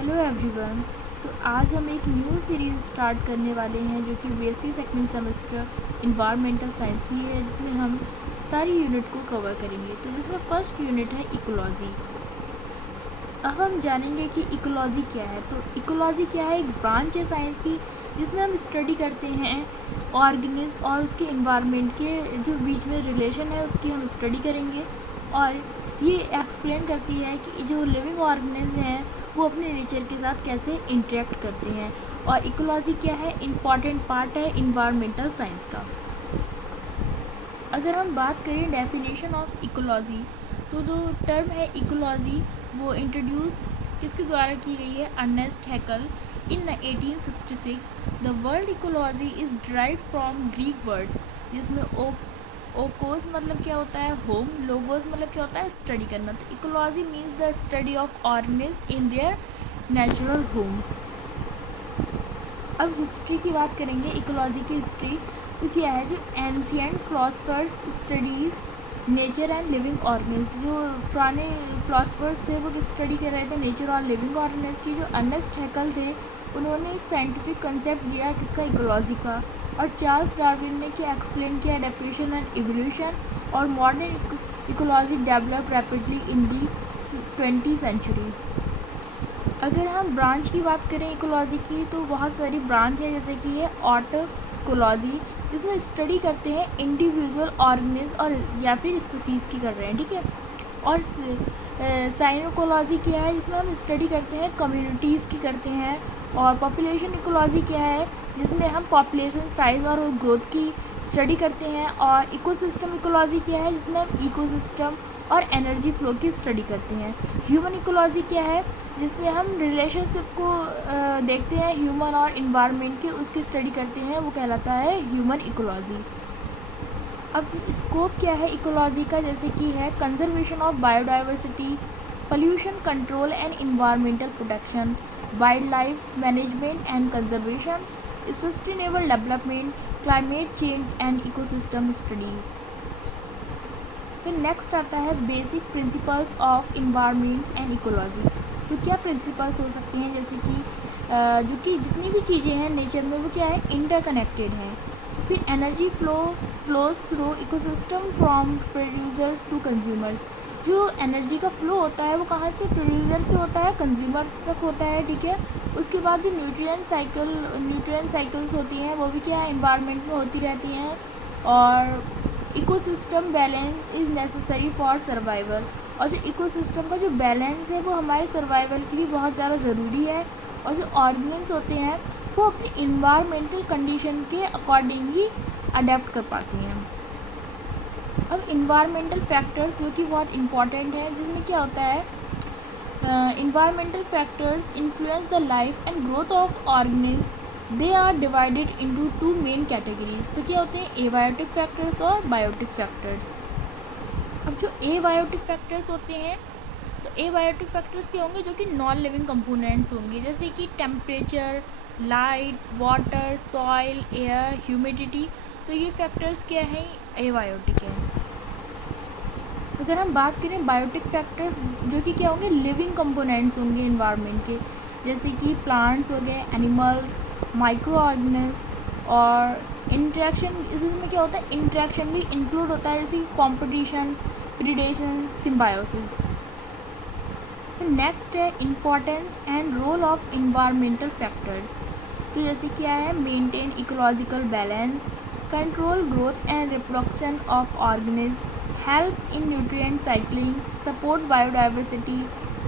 Hello everyone. तो आज हम एक न्यू सीरीज़ स्टार्ट करने वाले हैं जो कि basic second semester environmental science की है, जिसमें हम सारी यूनिट को कवर करेंगे। तो जिसमें फर्स्ट यूनिट है इकोलॉजी। अब हम जानेंगे कि इकोलॉजी क्या है। तो इकोलॉजी क्या है, एक ब्रांच है साइंस की जिसमें हम स्टडी करते हैं ऑर्गेनिज्म और उसके इन्वायरमेंट के जो बीच में रिलेशन है उसकी हम स्टडी करेंगे। और ये एक्सप्लेन करती है कि जो लिविंग ऑर्गेनिज्म हैं वो अपने नेचर के साथ कैसे इंटरेक्ट करते हैं। और इकोलॉजी क्या है, इम्पॉर्टेंट पार्ट है इन्वायरमेंटल साइंस का। अगर हम बात करें डेफिनेशन ऑफ इकोलॉजी, तो जो टर्म है इकोलॉजी वो इंट्रोड्यूस किसके द्वारा की गई है, Ernest Haeckel in 1866। The word ecology is derived from Greek words, जिसमें ओकोस मतलब क्या होता है, होम, लोगोस मतलब क्या होता है, स्टडी करना। तो ecology means the study of organism in their natural home. अब हिस्ट्री की बात करेंगे, इकोलॉजी की हिस्ट्री। तो क्या है, जो ancient philosophers studies nature and living organism, जो पुराने फिलोसफर्स थे वो स्टडी कर रहे थे नेचर और लिविंग ऑर्गेनिज्म की। जो अर्नेस्ट हैकल थे उन्होंने एक साइंटिफिक कंसेप्ट दिया किसका, इकोलॉजी का। और चार्ल्स डार्विन ने क्या एक्सप्लेन किया, एडेप्टेशन एंड इवोल्यूशन। और modern ecology develop rapidly in the 20th century. अगर हम ब्रांच की बात करें इकोलॉजी की, तो बहुत सारी ब्रांच है, जैसे कि है ऑटोकोलॉजी, जिसमें स्टडी करते हैं इंडिविजुअल ऑर्गेनिज्म और या फिर स्पीसीज़ की कर रहे हैं, ठीक है। और साइनोकोलॉजी क्या है, जिसमें हम स्टडी करते हैं कम्युनिटीज़ की करते हैं। और पॉपुलेशन इकोलॉजी क्या है, जिसमें हम पॉपुलेशन साइज़ और ग्रोथ की स्टडी करते हैं। और इकोसिस्टम इकोलॉजी क्या है, जिसमें हम इकोसिस्टम और एनर्जी फ्लो की स्टडी करते हैं। ह्यूमन इकोलॉजी क्या है, जिसमें हम रिलेशनशिप को देखते हैं ह्यूमन और इन्वायरमेंट के, उसकी स्टडी करते हैं, वो कहलाता है ह्यूमन इकोलॉजी। अब स्कोप क्या है इकोलॉजी का, जैसे कि है conservation of biodiversity, pollution control and environmental protection, wild life management and conservation, sustainable development, climate change and ecosystem studies. फिर नेक्स्ट आता है basic principles of environment and ecology. तो क्या प्रिंसिपल्स हो सकती हैं, जैसे कि जो कि जितनी भी चीज़ें हैं नेचर में वो क्या है, इंटरकनेक्टेड हैं। फिर energy flows through ecosystem from producers to consumers. जो एनर्जी का फ्लो होता है वो कहाँ से, प्रोड्यूसर से होता है कंज्यूमर तक होता है, ठीक है। उसके बाद जो न्यूट्रिएंट साइकिल्स होती हैं वो भी क्या है, इन्वायरमेंट में होती रहती हैं। और ecosystem balance is necessary for survival. और जो इकोसिस्टम का जो बैलेंस है वो हमारे सर्वाइवल के लिए बहुत ज़्यादा ज़रूरी है। और जो ऑर्गेनिज्म होते हैं वो अपनी इन्वायरमेंटल कंडीशन के अकॉर्डिंग ही अडेप्ट कर पाते हैं। अब इन्वायरमेंटल फैक्टर्स जो कि बहुत इंपॉर्टेंट है, जिसमें क्या होता है, environmental factors influence the life and growth of organism. They are divided into 2 main categories. तो क्या होते हैं, एबायोटिक फैक्टर्स और बायोटिक फैक्टर्स। अब जो एबायोटिक फैक्टर्स होते हैं, तो एबायोटिक फैक्टर्स क्या होंगे, जो कि नॉन लिविंग कंपोनेंट्स होंगे, जैसे कि temperature, light, water, soil, air, humidity. तो ये फैक्टर्स क्या हैं, एबायोटिक हैं। अगर हम बात करें बायोटिक फैक्टर्स, जो कि क्या होंगे, लिविंग कंपोनेंट्स होंगे इन्वायरमेंट के, जैसे कि प्लांट्स हो गए, एनिमल्स, माइक्रो ऑर्गेनिज्म। और इंट्रैक्शन, इसमें क्या होता है, इंट्रैक्शन भी इंक्लूड होता है, जैसे कि कॉम्पिटिशन, प्रीडेशन, सिम्बायोसिस। नेक्स्ट है importance and role of environmental factors. तो जैसे क्या है, maintain ecological balance, control growth and reproduction of organism, help in nutrient cycling, support biodiversity,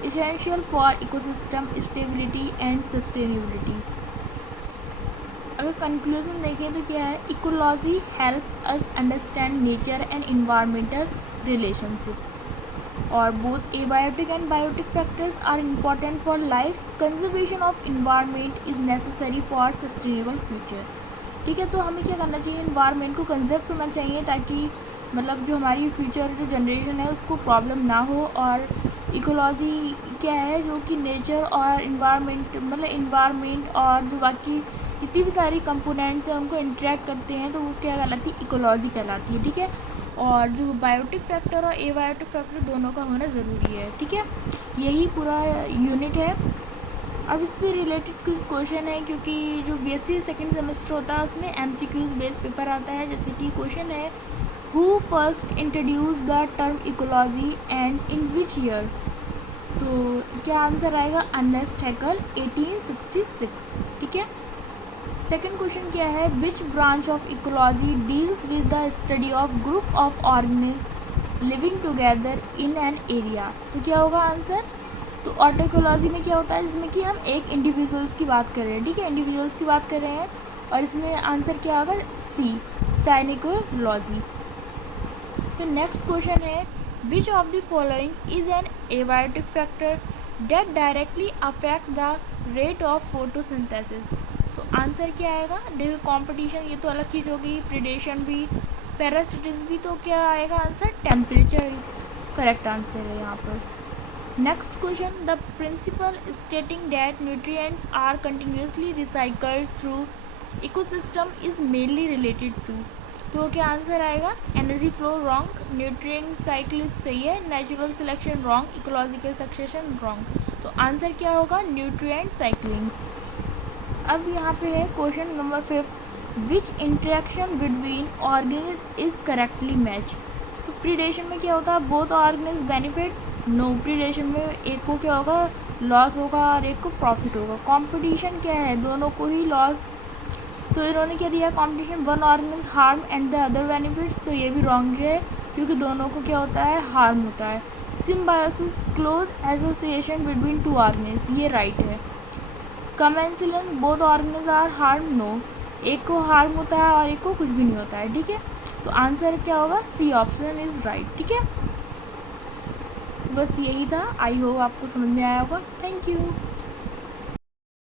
essential for ecosystem stability and sustainability। अगर conclusion देखें तो क्या है, ecology help us understand nature and environmental relationship. और both abiotic and biotic factors are important for life. Conservation of environment is necessary for sustainable future. ठीक है, तो हमें क्या करना चाहिए, इन्वायरमेंट को कंजर्व करना चाहिए, ताकि मतलब जो हमारी फ्यूचर जो जनरेशन है उसको प्रॉब्लम ना हो। और इकोलॉजी क्या है, जो कि नेचर और इन्वायरमेंट, मतलब इन्वायरमेंट और जो बाकी जितनी भी सारी कंपोनेंट्स हैं उनको इंटरेक्ट करते हैं, तो वो क्या कहलाती है, इकोलॉजी कहलाती है, ठीक है। और जो बायोटिक फैक्टर और एबायोटिक फैक्टर दोनों का होना ज़रूरी है, ठीक है। यही पूरा यूनिट है। अब इससे रिलेटेड कुछ क्वेश्चन है, क्योंकि जो बीएससी सेकेंड सेमेस्टर होता है उसमें एमसीक्यूज बेस्ड पेपर आता है। जैसे कि क्वेश्चन है, who first introduce the term ecology and in which year. तो क्या आंसर आएगा, अर्नेस्ट हैकल 1866। ठीक है। सेकंड क्वेश्चन क्या है, which branch of ecology deals with the study of group of organism living together in an area. तो क्या होगा आंसर, तो ऑटोइकोलॉजी में क्या होता है, जिसमें कि हम एक इंडिविजुअल्स की बात कर रहे हैं। ठीक है, इंडिविजुअल्स की बात कर रहे हैं, और इसमें आंसर क्या होगा, सी, साइनिकोलॉजी। तो नेक्स्ट क्वेश्चन है, which of the following is an abiotic factor that directly affect the rate of photosynthesis. तो आंसर क्या आएगा, देखो कंपटीशन ये तो अलग चीज़ होगी, प्रिडेशन भी, पैरासिटिस भी, तो क्या आएगा आंसर, टेम्परेचर करेक्ट आंसर है यहाँ पर। Next question, the principle stating that nutrients are continuously recycled through ecosystem is mainly related to. तो क्या आंसर आएगा, energy flow wrong, nutrient cycle सही है, natural selection wrong, ecological succession wrong. तो answer क्या होगा, न्यूट्रिएंट साइक्लिंग। अब यहाँ पे है question number 5, which interaction between organism is correctly match. तो प्रीडेशन में क्या होता है, both organism benefit, no, predation में एक को क्या होगा, लॉस होगा और एक को प्रॉफिट होगा। कंपटीशन क्या है, दोनों को ही लॉस। तो इन्होंने क्या दिया, competition, one organism harm and the other benefits. तो ये भी रॉन्ग है, क्योंकि दोनों को क्या होता है, हार्म होता है। Symbiosis, close association between two organism, ये राइट है। Commensalism, both organism are harm, no, एक को हार्म होता है और एक को कुछ भी नहीं होता है। ठीक है, तो आंसर क्या होगा, सी ऑप्शन इज राइट। ठीक है, बस यही था, आई होप आपको समझ में आया होगा। Thank you.